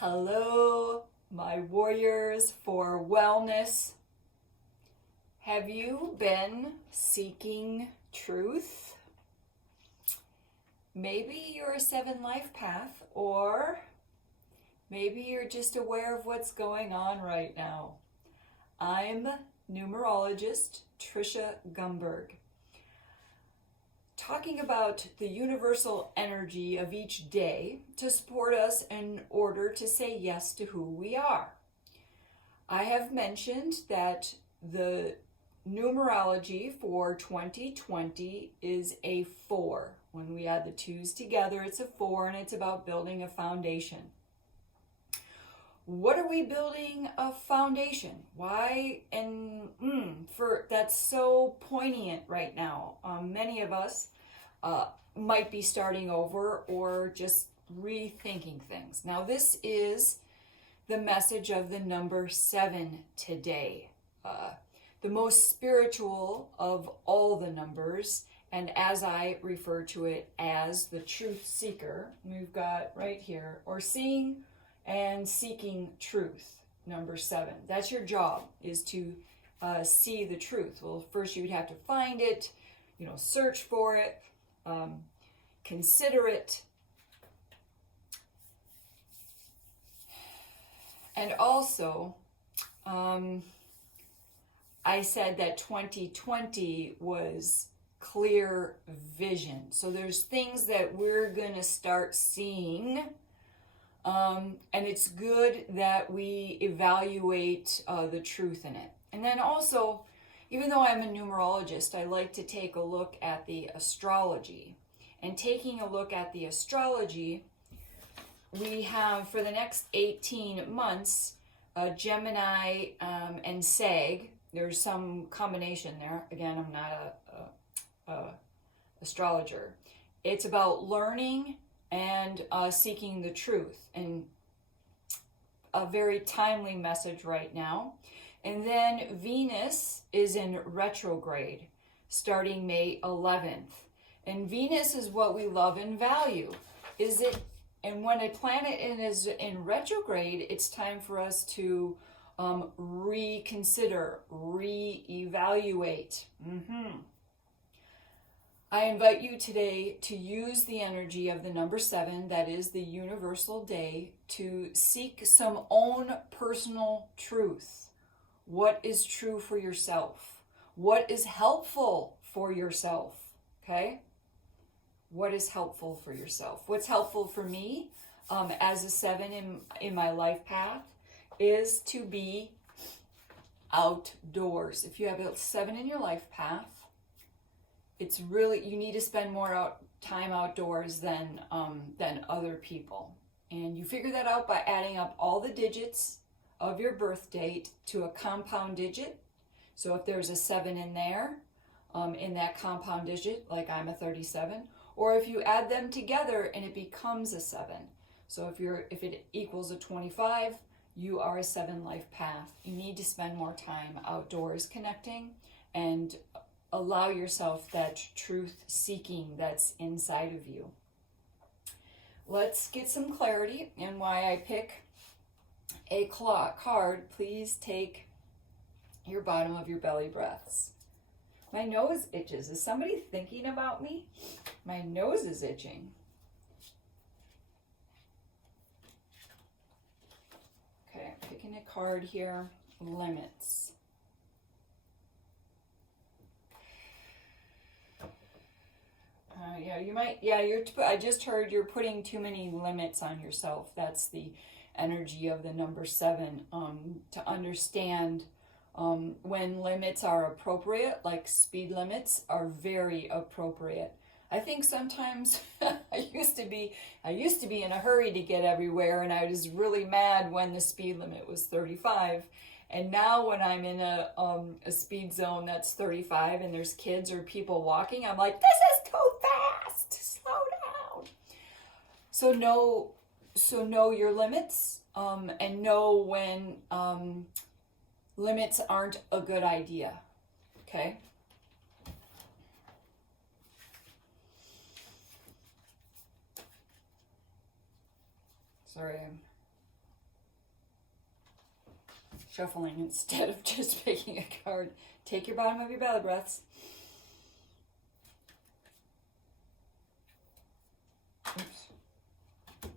Hello, my warriors for wellness. Have you been seeking truth? Maybe you're a 7 life path, or maybe you're just aware of what's going on right now. I'm numerologist Trisha Gumberg, talking about the universal energy of each day to support us in order to say yes to who we are. I have mentioned that the numerology for 2020 is a 4. When we add the 2's together, it's a 4, and it's about building a foundation. What are we building a foundation? Why? And that's so poignant right now. Many of us might be starting over or just rethinking things. Now, this is the message of the number 7 today. The most spiritual of all the numbers, and as I refer to it as the truth seeker, we've got right here, or seeing and seeking truth, number 7. That's your job, is to see the truth. Well, first you would have to find it, search for it, consider it. And also, I said that 2020 was clear vision. So there's things that we're going to start seeing. And it's good that we evaluate the truth in it. And then also, even though I'm a numerologist, I like to take a look at the astrology. And taking a look at the astrology, we have for the next 18 months, Gemini and Sag. There's some combination there. Again, I'm not a astrologer. It's about learning and seeking the truth, and a very timely message right now. And then Venus is in retrograde starting May 11th, and Venus is what we love and value. And when a planet is in retrograde, it's time for us to reconsider, reevaluate. I invite you today to use the energy of the number 7, that is the universal day, to seek some own personal truth. What is true for yourself? What is helpful for yourself? Okay? What is helpful for yourself? What's helpful for me as a 7 in my life path is to be outdoors. If you have a 7 in your life path, it's really, you need to spend more time outdoors than other people. And you figure that out by adding up all the digits of your birth date to a compound digit. So if there's a 7 in there, in that compound digit, like I'm a 37, or if you add them together and it becomes a 7. So if it equals a 25, you are a 7 life path. You need to spend more time outdoors connecting and allow yourself that truth seeking that's inside of you. Let's get some clarity in why I pick a card. Please take your bottom of your belly breaths. My nose itches. Is somebody thinking about me? My nose is itching. Okay, I'm picking a card here. Limits. I just heard you're putting too many limits on yourself. That's the energy of the number 7. To understand when limits are appropriate, like speed limits are very appropriate. I think sometimes I used to be in a hurry to get everywhere, and I was really mad when the speed limit was 35. And now when I'm in a speed zone that's 35 and there's kids or people walking, I'm like, this is too fast. Slow down. So know your limits, and know when limits aren't a good idea. Okay? Sorry, I'm shuffling instead of just picking a card. Take your bottom of your belly breaths. Oops.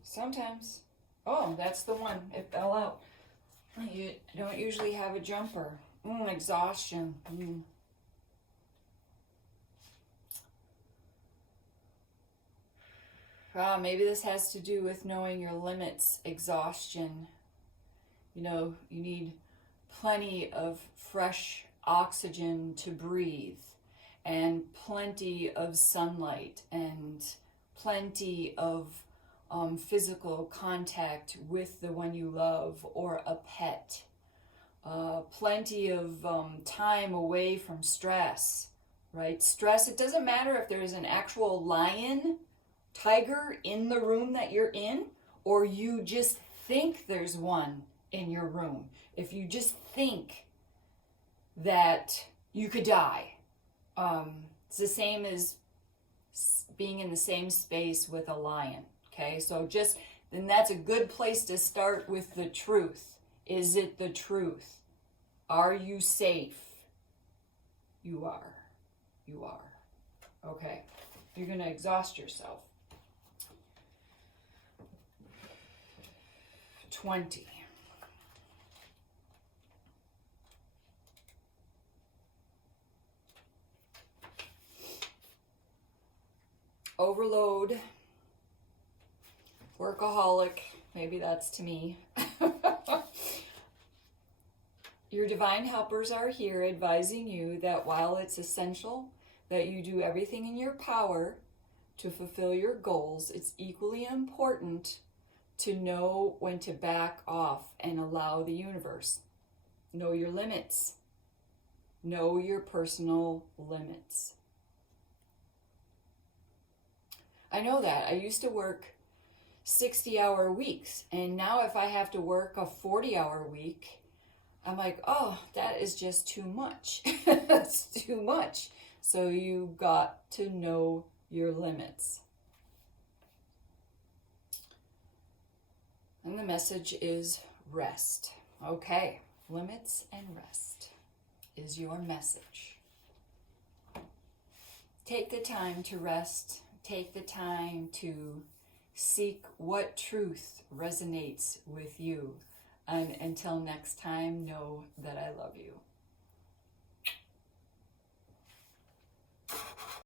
Sometimes. Oh, that's the one. It fell out. You don't usually have a jumper. Exhaustion. Maybe this has to do with knowing your limits. Exhaustion. You know, you need plenty of fresh oxygen to breathe, and plenty of sunlight, and plenty of physical contact with the one you love or a pet. Plenty of time away from stress, right? Stress, it doesn't matter if there's an actual lion, tiger in the room that you're in, or you just think there's one in your room. If you just think that you could die, it's the same as being in the same space with a lion. Okay, so then that's a good place to start with the truth. Is it the truth? Are you safe? You are. You are. Okay, you're going to exhaust yourself. 20. Overload. Workaholic, maybe that's to me. Your divine helpers are here advising you that while it's essential that you do everything in your power to fulfill your goals, it's equally important to know when to back off and allow the universe. Know your limits. Know your personal limits. I know that. I used to work 60-hour weeks, and now if I have to work a 40-hour week, I'm like, oh, that is just too much. That's too much. So you got to know your limits. And the message is rest. Okay, limits and rest is your message. Take the time to rest. Take the time to seek what truth resonates with you. And until next time, know that I love you.